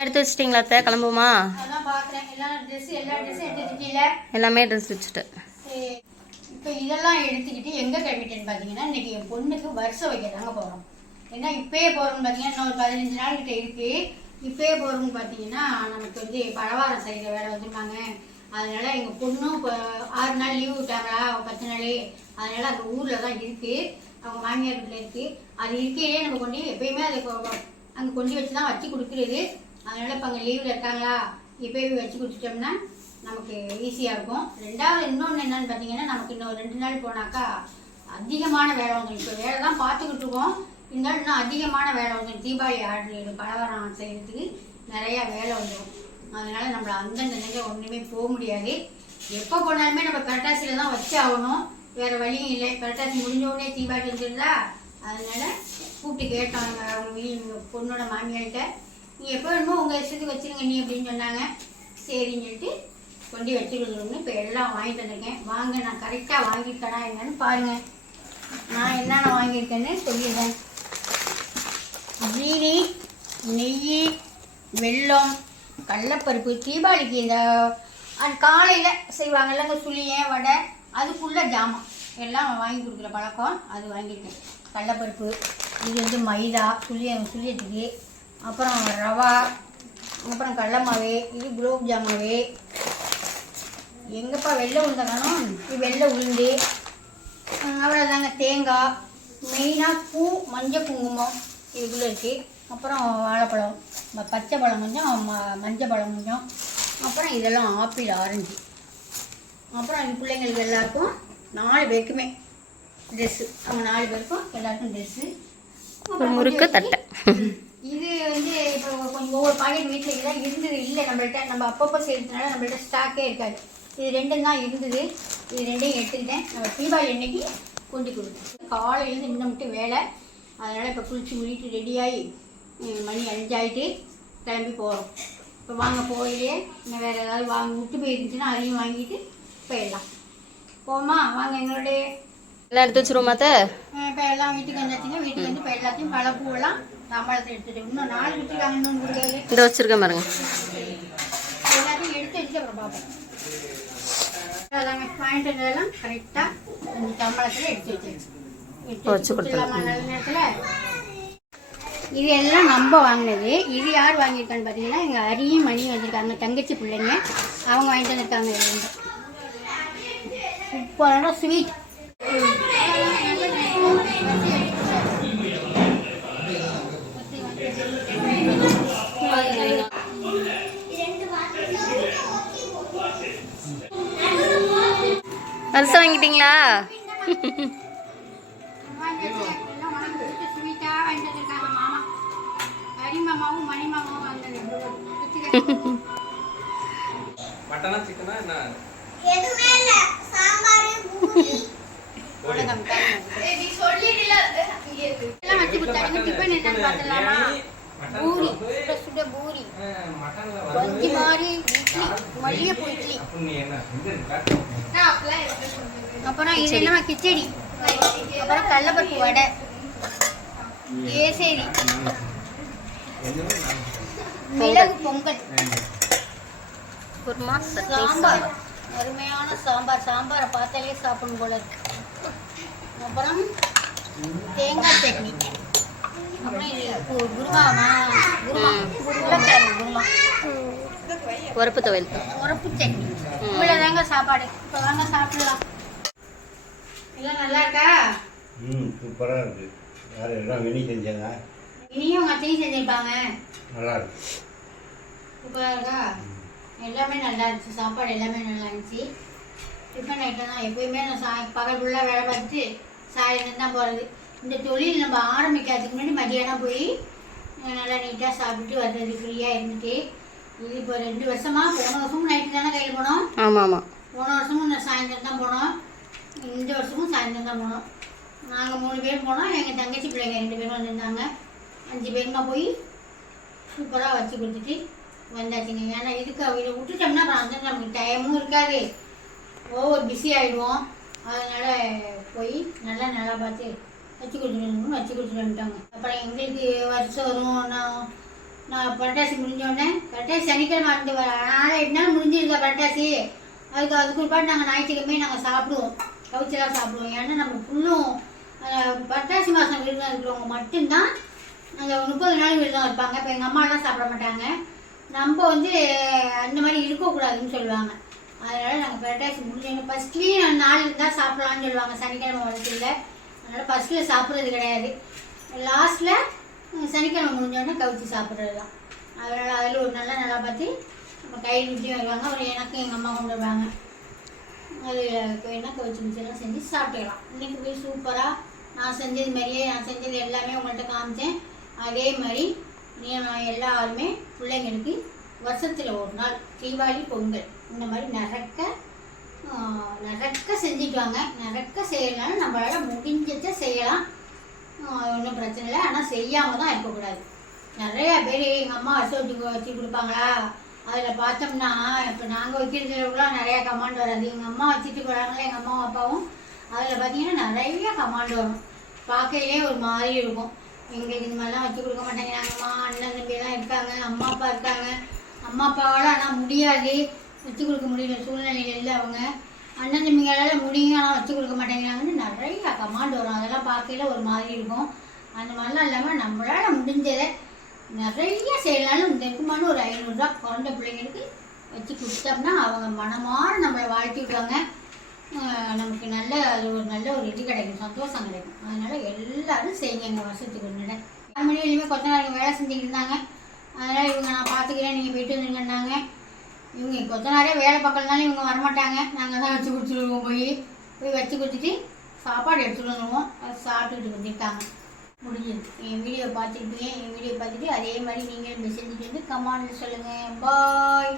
எடுத்து வச்சிட்டிங்களா அத்தை? கிளம்புமா எல்லாம் ட்ரெஸ் எல்லா ட்ரெஸ்ஸும் எடுத்துக்கிட்டீங்கள எல்லாமே ட்ரெஸ் வச்சுட்டு. இப்போ இதெல்லாம் எடுத்துக்கிட்டு எங்கே கிளம்பிட்டேன்னு பார்த்தீங்கன்னா இன்னைக்கு என் பொண்ணுக்கு வருஷம் வைக்க தாங்க போகிறோம் ஏன்னா இப்பயே போகிறோம்னு பார்த்தீங்கன்னா இன்னும் ஒரு பதினஞ்சு நாள் கிட்ட இருக்கு. இப்பயே போகிறோம்னு பார்த்தீங்கன்னா நமக்கு வந்து பலவாரம் செய்கிற வேலை வந்திருக்காங்க அதனால எங்கள் பொண்ணும் இப்போ ஆறு நாள் லீவு விட்டாங்களா? பத்து நாள். அதனால அந்த ஊரில் தான் இருக்கு. அவங்க மாமியார் வீட்டில் இருக்கு. அது இருக்கையிலே நம்ம கொண்டு எப்பயுமே அதை அங்கே கொண்டு வச்சு தான் வச்சு கொடுக்குறது. அதனால் இப்போ அங்கே லீவில் இருக்காங்களா? இப்போயே வச்சு கொடுத்துட்டோம்னா நமக்கு ஈஸியாக இருக்கும். ரெண்டாவது இன்னொன்று என்னன்னு பார்த்தீங்கன்னா நமக்கு இன்னும் ரெண்டு நாள் போனாக்கா அதிகமான வேலை வந்துடும் இப்போ வேலை தான் பார்த்துக்கிட்டு இருக்கோம். இருந்தாலும் இன்னும் அதிகமான வேலை வந்துடும் தீபாவளி ஆர்டர் பலகாரம் செய்கிறதுக்கு நிறையா வேலை வந்துடும் அதனால் நம்மளை அந்தந்த நிலையில் ஒன்றுமே போக முடியாது. எப்போ போனாலுமே நம்ம கரட்டாசியில் தான் வச்சு ஆகணும். வேறு வழியும் இல்லை. கரட்டாசி முடிஞ்ச உடனே தீபாவளி வந்துருந்தா அதனால கூப்பிட்டு கேட்டாங்க அவங்க பொண்ணோட மாமியார்கிட்ட. நீ எப்போ வேணுமோ உங்கள் இஷ்டத்துக்கு வச்சிருங்க நீ அப்படின்னு சொன்னாங்க. சரின்னு சொல்லிட்டு கொண்டு வச்சுருக்கணும்னு இப்போ எல்லாம் வாங்கிட்டு வந்திருக்கேன். வாங்க நான் கரெக்டாக வாங்கியிருக்கேனா என்னன்னு பாருங்கள் நான் என்னென்ன வாங்கியிருக்கேன்னு சொல்லிடுறேன். ஜீனி நெய் வெல்லம் கடலப்பருப்பு தீபாவளிக்கு இந்த அது காலையில் செய்வாங்கல்ல இந்த சுளியன் வடை அதுக்குள்ள ஜாமான். எல்லாம் வாங்கி கொடுக்குற பழக்கம். அது வாங்கியிருக்கேன். கடலப்பருப்பு இது வந்து மைதா சுளிய சுளியத்துக்கு அப்புறம் ரவா அப்புறம் கடல மாவு இது குலோப் ஜாமாவு எங்கப்பா வெள்ளை உளுந்த காணும்? இது வெள்ளை உளுந்து. அவ்வளோதாங்க தேங்காய். மெயினாக பூ மஞ்சள் குங்குமம் இதுக்குள்ளே இருக்குது அப்புறம் வாழைப்பழம். பச்சை பழம் கொஞ்சம் ம- மஞ்சள் பழம் கொஞ்சம். அப்புறம் இதெல்லாம் ஆப்பிள் ஆரஞ்சு. அப்புறம் என் பிள்ளைங்களுக்கு எல்லாருக்கும் நாலு பேருக்குமே ட்ரெஸ்ஸு அவங்க நாலு பேருக்கும் எல்லாருக்கும் ட்ரெஸ்ஸு முறுக்கு தட்டை. இது வந்து இப்போ கொஞ்சம் ஒவ்வொரு பாக்கெட் வீட்டில் இதெல்லாம் இருந்தது. இல்லை நம்மள்ட்ட நம்ம அப்பப்போ செய்யறதுனால நம்மள்கிட்ட ஸ்டாக்கே இருக்காது. இது ரெண்டும் தான் இருந்தது. இது ரெண்டையும் எடுத்துக்கிட்டேன். நம்ம தீபாவளி அன்னைக்கு கொண்டு கொடுத்தேன். காலையிலேருந்து இன்னும் மட்டும் வேலை. அதனால் இப்போ குளிச்சு முடிட்டு ரெடியாகி மணி அஞ்சாயிட்டு கிளம்பி போகிறோம் இப்போ வாங்க போயிலே இன்னும் வேறு ஏதாவது வாங்க விட்டு போயிருந்துச்சுன்னா அதையும் வாங்கிட்டு போயிடலாம். போமா வாங்க எங்களுடைய எல்லாம் எடுத்து வச்சிருவோமா அத்தை? இப்போ எல்லாம் வீட்டுக்கு வந்தாச்சுங்க வீட்டுக்கு வந்து இப்போ எல்லாத்தையும் பழ பூவெல்லாம் தாம்பாளத்தை எடுத்துட்டு இன்னும் நாலு வச்சுருக்காங்க இன்னொன்று கொடுக்காது இந்த வச்சிருக்கேன் பாருங்க. எல்லாத்தையும் எடுத்து வச்சுட்டு அப்புறம் பார்ப்போம். எல்லாமே வாங்கிட்டு வந்ததெல்லாம் கரெக்டாக அந்த தாம்பாளத்தில் எடுத்து எடுத்து வச்சு. கொடுத்துடலாமா நல்ல நேரத்தில்? இது எல்லாம் நம்ம வாங்கினது. இது யார் வாங்கியிருக்கான்னு பார்த்தீங்கன்னா எங்கள் அரியும் மணியும் வந்திருக்காங்க. தங்கச்சி பிள்ளைங்க. அவங்க வாங்கிட்டு வந்திருக்காங்க சூப்பரான ஸ்வீட் வருஷம் வாங்கிட்டீங்களா? மட்டனா சிக்கனா என்ன? எல்லாம் வச்சு கொடுத்தாங்க அப்புறம் இது என்னமா கிச்சடி. அப்புறம் கடலப்பருப்பு வடை. ஏசேரி மிளகு பொங்கல். குருமா சாம்பார். அருமையான சாம்பார். சாம்பாரை பார்த்தாலே சாப்பிடணும் போல இருக்கு. அப்புறம் தேங்காய் சட்னி. உரப்பு துவையல். உரப்பு சட்னி. இவ்வளோதாங்க சாப்பாடு. இப்போ வாங்க சாப்பிடலாம். எல்லாம் நல்லா இருக்கா? ம் சூப்பராக இருக்குது யார் எல்லாம் வெளியே செஞ்சாங்க இனியும் உங்கள் அத்தையும் செஞ்சிருப்பாங்க. நல்லா இருக்கு. சூப்பராக இருக்கா? எல்லாமே நல்லா இருந்துச்சு. சாப்பாடு எல்லாமே நல்லா இருந்துச்சு. டிஃபன் ஐட்டம் தான். எப்பயுமே நான் சா பகல் ஃபுல்லாக வேலை பார்த்துட்டு சாயந்தரம் தான் போகிறது இந்த தொழில் நம்ம ஆரம்பிக்கிறதுக்கு முன்னாடி மதியானம் போய் நல்லா நீட்டாக சாப்பிட்டு வர்றது ஃப்ரீயாக இருந்துட்டு இது இப்போ ரெண்டு வருஷமா போன வருஷமும் நைட்டு தானே கையில் போனோம். ஆமாம். ஆமாம் போன வருஷமும் நான் சாயந்தரம் தான் போனோம். இந்த வருஷமும் சாயந்தரம் தான் போனோம். நாங்கள் மூணு பேர் போனோம். எங்கள் தங்கச்சி பிள்ளைங்க ரெண்டு பேரும் வந்திருந்தாங்க. அஞ்சு பேருமா போய் சூப்பராக வச்சு கொடுத்துட்டு வந்தாச்சுங்க. ஏன்னா இதுக்கு இதை விட்டுட்டோம்னா அப்புறம் வந்து நமக்கு டைமும் இருக்காது. ஓவர் பிஸி ஆகிடுவோம் அதனால் போய் நல்லா நல்லா பார்த்து வச்சு கொடுத்துட்டு வச்சு கொடுத்துட்டு வந்துட்டாங்க. அப்புறம் எங்களுக்கு வருஷம் வரும். நான் நான் புரட்டாசி முடிஞ்சோடனே புரட்டாசி சனிக்கிழமை வந்து வர நாளை எட்டு நாள் முடிஞ்சிருக்க புரட்டாசி? அதுக்கு அதுக்கு பாட்டு நாங்கள் ஞாயிற்றுக்கிழமை நாங்கள் சாப்பிடுவோம். கவுச்செல்லாம் சாப்பிடுவோம். ஏன்னா நம்ம ஃபுல்லும் புரட்டாசி மாதம் விருதம் இருக்கிறவங்க மட்டும்தான் அந்த முப்பது நாள் விரதம் இருப்பாங்க. இப்போ எங்கள் அம்மாலாம் சாப்பிட மாட்டாங்க. நம்ம வந்து அந்த மாதிரி இருக்கக்கூடாதுன்னு சொல்லுவாங்க. அதனால் நாங்கள் புரட்டாசி முடிஞ்சு ஃபஸ்ட்லேயும் நாள் இருந்தால் சாப்பிட்லான்னு சொல்லுவாங்க. சனிக்கிழமை வரதில்லை அதனால் ஃபஸ்ட்டில் சாப்பிட்றது கிடையாது. லாஸ்ட்டில் சனிக்கிழமை முடிஞ்சோடனே கவிச்சு சாப்பிட்றது தான் அதனால் அதில் ஒரு நல்ல நல்லா பார்த்து நம்ம கையில் ஊற்றி வருவாங்க அப்புறம் எனக்கும் எங்கள் அம்மா கொண்டு வருவாங்க. அது என்ன கவிச்சு மிச்செல்லாம் செஞ்சு சாப்பிட்டுக்கலாம். இன்றைக்கி போய் சூப்பராக நான் செஞ்சது மாதிரியே நான் செஞ்சது எல்லாமே உங்கள்கிட்ட காமிச்சேன். அதே மாதிரி நீ நான் எல்லாருமே பிள்ளைங்களுக்கு வருஷத்தில் ஒரு நாள் தீபாவளி பொங்கல். இந்த மாதிரி நிறக்க நிறக்க செஞ்சுட்டு வாங்க நிறக்க செய்யறதுனால நம்மளால் முடிஞ்சதை செய்யலாம். ஒன்றும் பிரச்சனை இல்லை. ஆனால் செய்யாமல் தான் இருக்கக்கூடாது. நிறையா பேர் எங்கள் அம்மா வருஷம் வச்சு கொடுப்பாங்களா? அதில் பார்த்தோம்னா இப்போ நாங்கள் வைக்கிறதுலாம் நிறையா கமாண்ட் வராது. எங்கள் அம்மா வச்சுட்டு போகிறாங்களே எங்கள் அம்மாவும் அப்பாவும். அதில் பார்த்தீங்கன்னா நிறைய கமாண்ட் வரும். பார்க்கையிலே ஒரு மாதிரி இருக்கும். எங்களுக்கு இந்த மாதிரிலாம் வச்சு கொடுக்க மாட்டேங்கிறாங்கம்மா. அண்ணன் தம்பியெல்லாம் இருக்காங்க. அம்மா அப்பா இருக்காங்க. அம்மா அப்பாவால் ஆனால் முடியாது. வச்சு கொடுக்க முடியல சூழ்நிலையில் இல்லை அவங்க. அண்ணன் தம்பிங்களால் முடியும் ஆனால் வச்சு கொடுக்க மாட்டேங்கிறாங்கன்னு நிறைய கமாண்ட் வரும். அதெல்லாம் பார்க்கையில ஒரு மாதிரி இருக்கும். அந்த மாதிரிலாம் இல்லாமல் நம்மளால் முடிஞ்சதை நிறைய செய்யலாம்னு இந்த ஒரு ஐநூறுரூவா குறைஞ்ச பிள்ளைங்களுக்கு வச்சு கொடுத்தோம்னா அவங்க மனமான நம்மளை வாழ்த்தி விடுவாங்க. நமக்கு நல்ல அது ஒரு நல்ல ஒரு இது கிடைக்கும் சந்தோஷம் கிடைக்கும். அதனால் எல்லாரும் செய்யுங்க எங்கள் வருஷத்துக்கு ஒன்று ஆறு மணி வரையுமே கொஞ்ச நாள் வேலை செஞ்சுக்கிட்டு இருந்தாங்க. அதனால் இவங்க நான் பார்த்துக்கிறேன் நீங்கள் போயிட்டு வந்துருங்கன்னாங்க இவங்க கொத்தனாரே வேலை பக்கம்னாலும் இவங்க வரமாட்டாங்க. நாங்கள் தான் வச்சு கொடுத்துருவோம் போய். போய் வச்சு கொடுத்துட்டு சாப்பாடு எடுத்துகிட்டு வந்துடுவோம் அதை சாப்பிட்டுட்டு வந்துட்டாங்க. முடிஞ்சது. என் வீடியோ பார்த்துருப்பீங்க என் வீடியோ பார்த்துட்டு அதே மாதிரி நீங்களும் செஞ்சுட்டு வந்து கமாண்டில் சொல்லுங்கள் பாய்